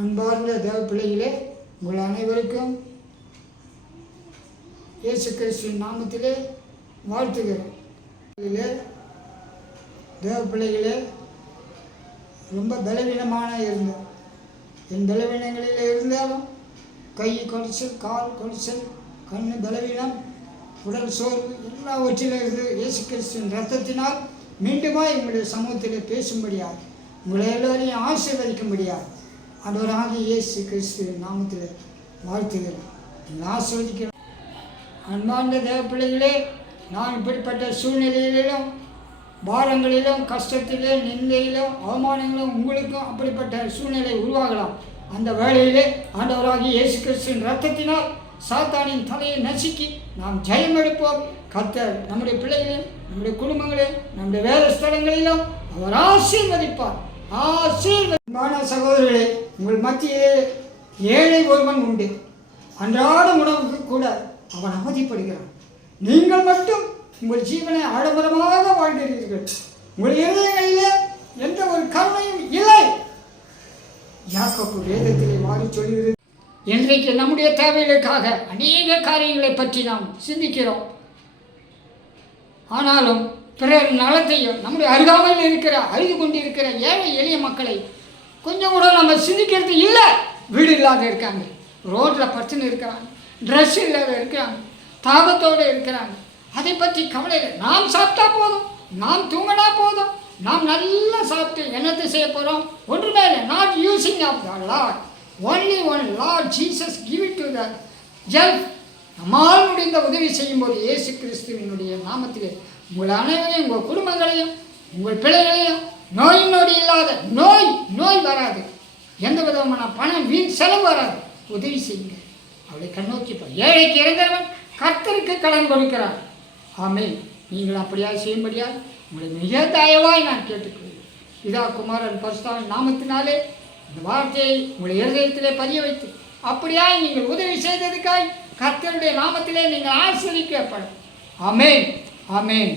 அன்பார்ந்த தேவ பிள்ளைகளே, உங்கள் அனைவருக்கும் இயேசு கிறிஸ்துவின் நாமத்திலே வாழ்த்துகிறோம். தேவ பிள்ளைகளே, ரொம்ப பலவீனமான இருந்தோம். என் பலவீனங்களில் இருந்தாலும் கை கொடிச்சல், கால் கொடிச்சல், கண்ணு பலவீனம், உடல் சோர்வு எல்லாவற்றிலும் இருந்து இயேசு கிறிஸ்துவின் ரத்தத்தினால் மீண்டுமா எங்களுடைய சமூகத்தில் பேசும்படியாக உங்களை எல்லோரையும் ஆசீர்வதிக்கும்படியாக ஆண்டவராகிய இயேசு கிறிஸ்துவின் நாமத்தில் வாழ்த்துகிறேன். நீங்கள் ஆசீர்வதிக்கிறோம். அன்பார்ந்த தேவ பிள்ளைகளே, நான் இப்படிப்பட்ட சூழ்நிலையிலும் பாரங்களிலும் கஷ்டத்திலும் நிந்தையிலும் அவமானங்களும் உங்களுக்கும் அப்படிப்பட்ட சூழ்நிலை உருவாகலாம். அந்த வேளையிலே ஆண்டவராகிய இயேசு கிறிஸ்துவின் ரத்தத்தினால் சாத்தானின் தலையை நசுக்கி நாம் ஜெயம் எடுப்போம். கர்த்தர் நம்முடைய பிள்ளைகளையும் நம்முடைய குடும்பங்களையும் நம்முடைய வேத ஸ்தலங்களிலும் அவர் ஆசீர்வதிப்பார். ஆசீர்வாதமான சகோதரர்களே, உங்கள் மத்தியிலே ஏழை ஒருவன் உண்டு. அன்றாட உணவுக்கு கூட அவன் அவதிப்படுகிறான். நீங்கள் மட்டும் உங்கள் ஜீவனை ஆடம்பரமாக வாழ்கிறீர்கள். உங்கள் இதயங்களிலே எந்த ஒரு கருணையும் இல்லை. யாக்கோபு வேதத்திலே வாரி சொல்கிறது. இன்றைக்கு நம்முடைய தேவைகளுக்காக அநேக காரியங்களை பற்றி நாம் சிந்திக்கிறோம். ஆனாலும் பிறர் நலத்தையும் நம்முடைய அருகாமையில் இருக்கிற அழுது கொண்டிருக்கிற ஏழை எளிய மக்களை கொஞ்சம் கூட நம்ம சிந்திக்கிறது இல்லை. வீடு இல்லாத இருக்காங்க, ரோட்டில் படுத்துன்னு இருக்கிறாங்க, ட்ரெஸ் இல்லாத இருக்கிறாங்க, தாகத்தோடு இருக்கிறாங்க. அதை பற்றி கவலை இல்லை. நாம் சாப்பிட்டா போதும், நாம் தூங்கினா போதும், நாம் நல்லா சாப்பிட்டு என்னத்தை செய்ய போகிறோம்? ஒன்றுமே இல்லை. Not using of the Lord, only one Lord Jesus give it to the self. நம்மால் முடிந்த உதவி செய்யும்போது இயேசு கிறிஸ்துவினுடைய நாமத்திலே உங்கள் அனைவரையும் உங்கள் குடும்பங்களையும் உங்கள் பிள்ளைகளையும் நோய் நொடி இல்லாத நோய் வராது. எந்த விதமான பணம் வீண் செலவு வராது. உதவி செய்யுங்க. அவளை கண்ணோக்கிப்பார். ஏழைக்கு இறந்தவன் கர்த்தருக்கு கடன் கொடுக்கிறார். ஆமென். நீங்கள் அப்படியாக செய்யும்படியாக உங்களை மிக தயவாய் நான் கேட்டுக்கொள்கிறேன். பிதா குமாரன் பரிசுத்தரின் நாமத்தினாலே இந்த வார்த்தையை உங்களை இருதயத்திலே பதிய வைத்து அப்படியாய் நீங்கள் உதவி செய்ததுக்காய் கர்த்தருடைய நாமத்திலே நீங்கள் ஆசீர்வதிக்கப்படும். ஆமென். ஆமென்.